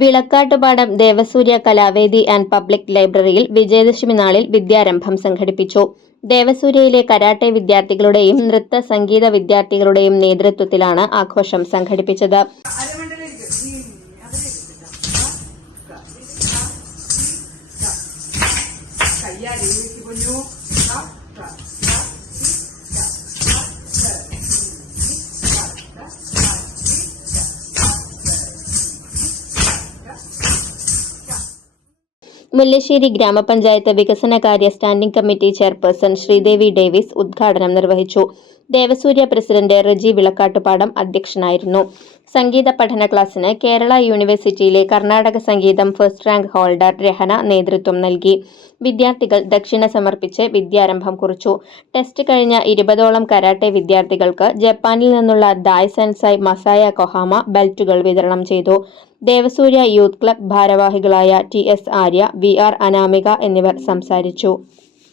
Vilakkattupadam Devasurya Kalavedi and public ലൈബ്രറിയിൽ വിജയദശമി നാളിൽ വിദ്യാരംഭം സംഘടിപ്പിച്ചു. ദേവസൂര്യയിലെ കരാട്ടെ വിദ്യാർത്ഥികളുടെയും നൃത്ത സംഗീത വിദ്യാർത്ഥികളുടെയും നേതൃത്വത്തിലാണ് ആഘോഷം സംഘടിപ്പിച്ചത്. മുല്ലശ്ശേരി ഗ്രാമപഞ്ചായത്ത് വികസനകാര്യ standing committee chairperson Sreedevi Davis ഉദ്ഘാടനം നിർവഹിച്ചു. ദേവസൂര്യ പ്രസിഡന്റ് റജി വിളക്കാട്ടുപാടം അധ്യക്ഷനായിരുന്നു. സംഗീത പഠന ക്ലാസ്സിന് കേരള യൂണിവേഴ്സിറ്റിയിലെ കർണാടക സംഗീതം ഫസ്റ്റ് റാങ്ക് ഹോൾഡർ രഹന നേതൃത്വം നൽകി. വിദ്യാർത്ഥികൾ ദക്ഷിണ സമർപ്പിച്ച് വിദ്യാരംഭം കുറിച്ചു. ടെസ്റ്റ് കഴിഞ്ഞ ഇരുപതോളം കരാട്ടെ വിദ്യാർത്ഥികൾക്ക് ജപ്പാനിൽ നിന്നുള്ള ദായ് സെൻസായ് മസായ കൊഹാമ ബെൽറ്റുകൾ വിതരണം ചെയ്തു. ദേവസൂര്യ യൂത്ത് ക്ലബ് ഭാരവാഹികളായ T S Arya V R Anamika എന്നിവർ സംസാരിച്ചു.